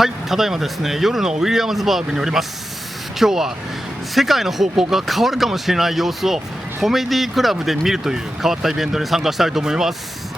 はい、ただいまですね、夜のウィリアムズバーグにおります。今日は世界の方向が変わるかもしれない様子をコメディクラブで見るという変わったイベントに参加したいと思います。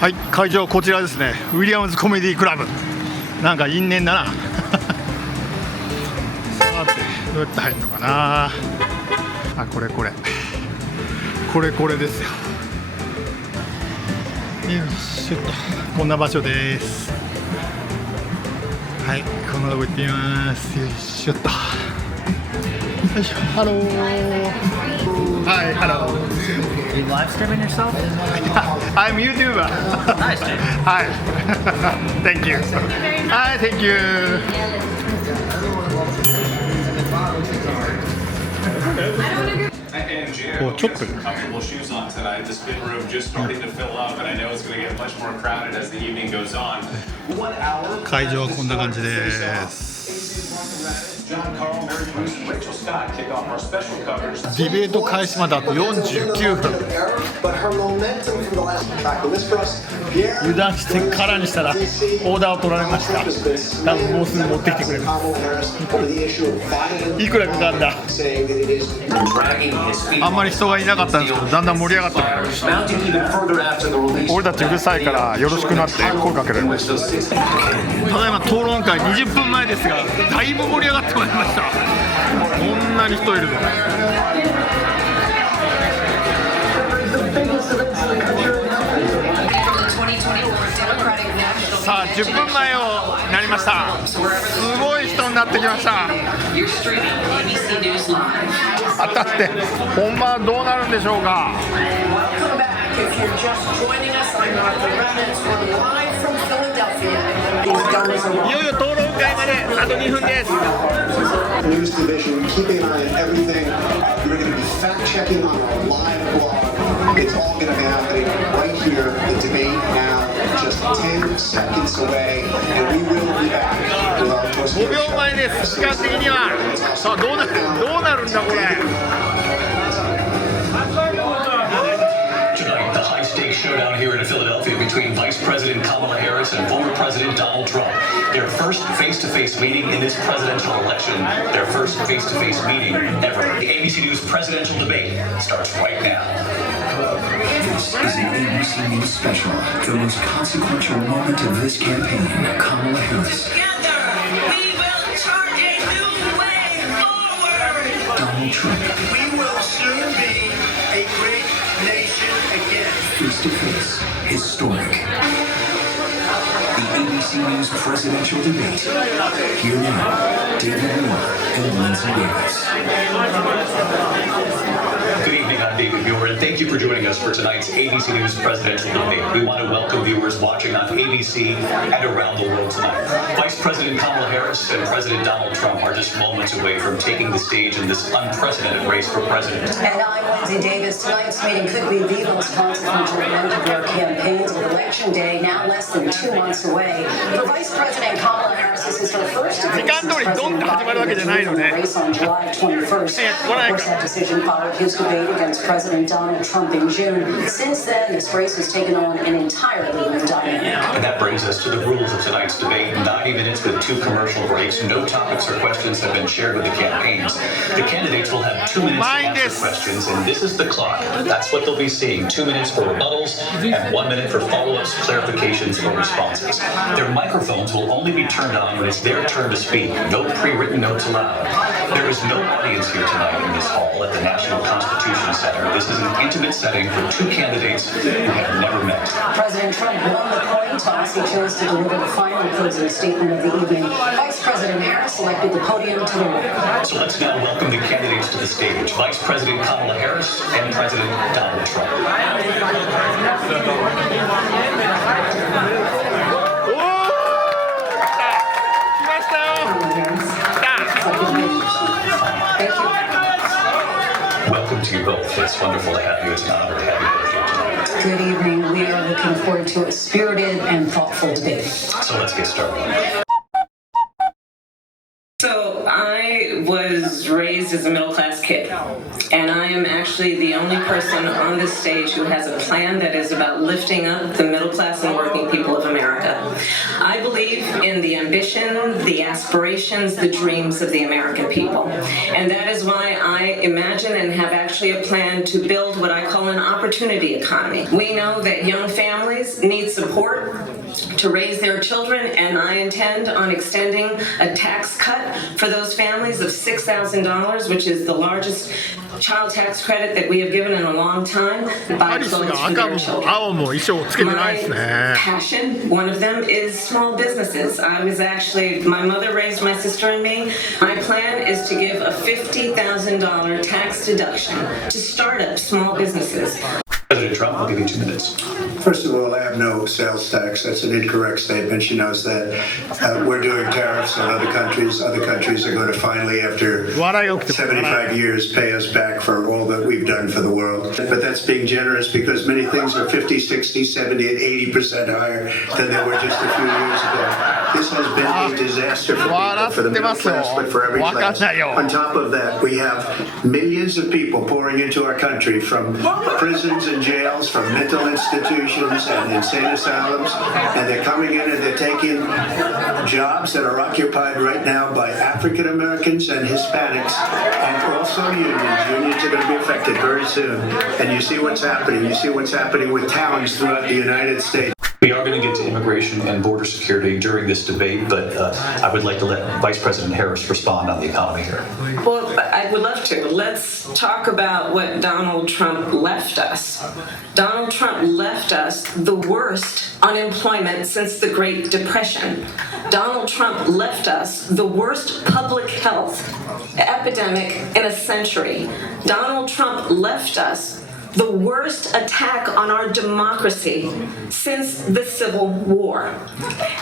はい、会場はこちらですね。ウィリアムズコメディクラブ。なんか因縁だな。さて、どうやって入るのかな。あ、これですよ。よいしょっと、こんな場所です。はい、こんなとこ行ってみます。よいしょっと。よいしょ、ハロー。はい、ハロー。Are you live streaming yourself? I'm YouTuber. Nice, dude. Hi. Thank you. Hi, thank you. お、ちょっと。会場はこんな感じです。ディベート開始まであと49分。油断してからにしたらオーダーを取られました。多分もうすぐ持ってきてくれます。いくらかかるんだ。あんまり人がいなかったんですけど、だんだん盛り上がってまいりました。俺たちうるさいからよろしくなって声かけられました。ただいま討論会20分前ですが、だいぶ盛り上がってまいりました。こんなに人いるの。さあ10分前をなりました。すごい人になってきました。果たして本番はどうなるんでしょうか。いよいよ討論会まであと2分です。News division, keeping an eye on everything. You're going to be fact checking on our live blog. It's all going to be happening right here. The debate now, just 10 seconds away, and we will be back with our first. 5秒前です。時間的には。さあどうなるんだこれ。Showdown here in Philadelphia between Vice President Kamala Harris and former President Donald Trump. Their first face-to-face meeting in this presidential election. Their first face-to-face meeting ever. The ABC News presidential debate starts right now. This is an ABC News special. The most consequential moment of this campaign. Kamala Harris. Together, we will charge a new way forward. Donald Trump. We will soon be a great nation again. Face to face, historic. The ABC News presidential debate. Here now, David Moore and Lindsay Davis. Good evening, I'm David Muir, and thank you for joining us for tonight's ABC News presidential debate. We want to welcome viewers watching on ABC and around the world tonight. Vice President Kamala Harris and President Donald Trump are just moments away from taking the stage in this unprecedented race for president. And I'm Lindsay Davis. Tonight's meeting could be the most consequential event of their campaigns, with Election Day now less than 2 months away. For Vice President Kamala Harris, this is her first debate since President Biden won the race on July 21st. Of course, that decision followed his debate against President Donald Trump in June. Since then, this race has taken on an entirely new dynamic. And that brings us to the rules of tonight's debate. 90 minutes with 2 commercial breaks. No topics or questions have been shared with the campaigns. The candidates will have 2 minutes to answer questions, and this is the clock. That's what they'll be seeing. 2 minutes for rebuttals and 1 minute for follow-ups, clarifications, or responses. Their microphones will only be turned on when it's their turn to speak. No pre-written notes allowed. There is no audience here tonight in this hall at the National Constitution Center. This is an intimate setting for 2 candidates who have never met. President Trump won the coin toss. He chose to deliver the final closing statement of the evening. Vice President Harris selected the podium to the right. So let's now welcome the candidates to the stage. Vice President Kamala Harris and President Donald Trump. Welcome to you both. It's wonderful to have you. It's an honor to have you both here tonight. Good evening. We are looking forward to a spirited and thoughtful debate. So let's get started. So So I was raised as a middle-class kid, and I am actually the only person on this stage who has a plan that is about lifting up the middle class and working people of America. I believe in the ambition, the aspirations, the dreams of the American people, and that is why I imagine and have actually a plan to build what I call an opportunity economy. We know that young families need support to raise their children, and I intend on extending a tax cut for those families of $6,000, which is the largest child tax credit that we have given in a long time, buy clothes for their children. My passion, one of them, is small businesses. My mother raised my sister and me. My plan is to give a $50,000 tax deduction to start up small businesses. President Trump, I'll give you 2 minutes. First of all, I have no sales tax. That's an incorrect statement. She knows that. We're doing tariffs on other countries. Other countries are going to finally, after 75 years, pay us back for all that we've done for the world. But that's being generous because many things are 50, 60, 70, and 80% higher than they were just a few years ago. This has been a disaster for people, for the middle class, but for every class. On top of that, we have millions of people pouring into our country from prisons and jails, from mental institutions and insane asylums, and they're coming in and they're taking jobs that are occupied right now by African Americans and Hispanics, and also unions. Unions are going to be affected very soon. And you see what's happening. You see what's happening with towns throughout the United States. We are going to get to immigration and border security during this debate, but I would like to let Vice President Harris respond on the economy here. Well, I would love to. Let's talk about what Donald Trump left us. Donald Trump left us the worst unemployment since the Great Depression. Donald Trump left us the worst public health epidemic in a century. Donald Trump left us the worst attack on our democracy since the Civil War.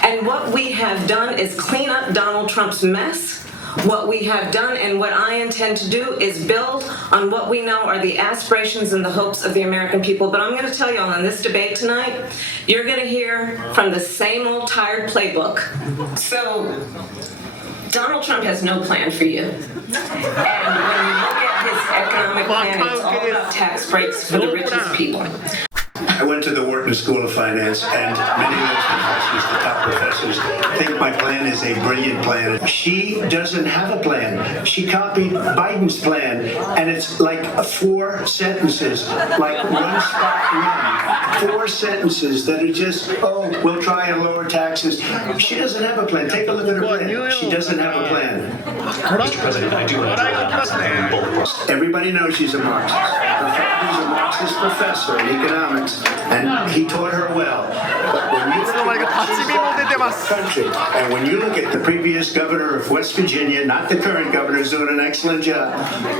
And what we have done is clean up Donald Trump's mess. What we have done and what I intend to do is build on what we know are the aspirations and the hopes of the American people. But I'm going to tell you all in this debate tonight, you're going to hear from the same old tired playbook. So Donald Trump has no plan for you. And when you look at his economic plan, it's all about tax breaks for the richest people. I went to the Wharton School of Finance, and many of those professors, the top professors, think my plan is a brilliant plan. She doesn't have a plan. She copied Biden's plan, and it's like 4 sentences, like one spot run. 4 sentences that are just, oh, we'll try and lower taxes. She doesn't have a plan. Take a look at her plan. She doesn't have a plan. Mr. President, I do want to drill down on bullet points. Everybody knows she's a Marxist. Her father's a Marxist professor in economics, and he taught her well. But when you look at what she's done in this country, and when you look at the previous governor of West Virginia, not the current governor, who's doing an excellent job,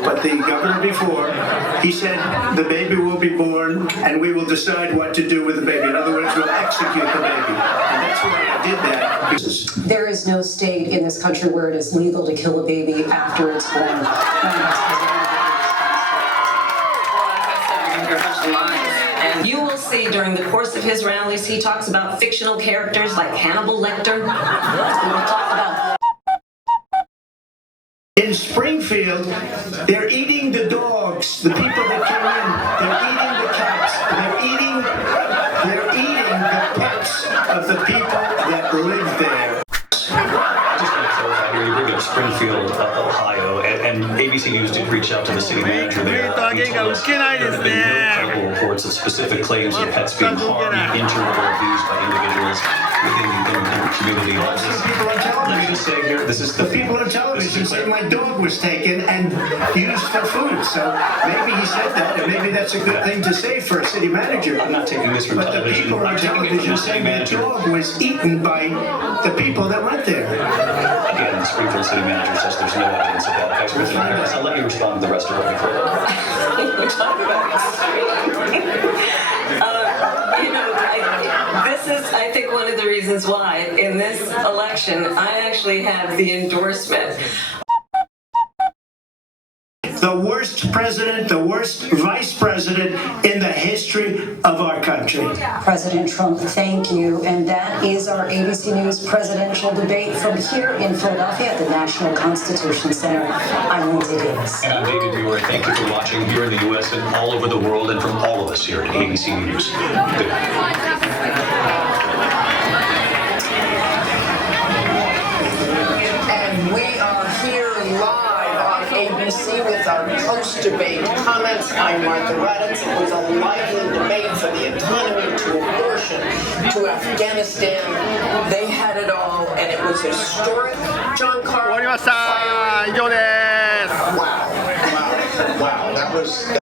but the governor before, he said the baby will be born, and we will decide what to do with the baby. In other words, we'll execute the baby. And that's why I did that. There is no state in this country where it is legal to kill a baby after it's born. And you will see during the course of his rallies, he talks about fictional characters like Hannibal Lecter. We will talk about. In Springfield, they're eating the dogs, the people that came in. They're eating the cats. They're eating the pets of the people that live there. Just want to clarify here, you bring up Springfield, Ohio, and ABC News did reach out to the city manager there. He told us there have been no credible reports of specific claims of pets being harmed, injured, or abused by individuals within the community. Let me just say here, this is the people on television said my dog was taken and used for food. So maybe he said that, and maybe that's a good thing to say for a city manager. I'm not taking this from television. But the people on television saying my dog was eaten by the people that went there. Again, the Springfield city manager says there's no evidence of that. Vice President Harris, I'll let you respond to the rest of what you've heard. We're talking about this is, I think, one of the reasons why in this election I actually have the endorsement the worst president, the worst vice president in the history of our country. President Trump, thank you. And that is our ABC News presidential debate from here in Philadelphia at the National Constitution Center. I'm Lindsay Davis. And I'm David Muir. Thank you for watching here in the U.S. and all over the world, and from all of us here at ABC News. Good night. And we are here live on ABC with our post-debate comments. I'm Martha Raddatz. It was a lively debate from the economy to abortion to Afghanistan. They had it all, and it was historic. John Carl. 終わりました。以上です。Wow, that was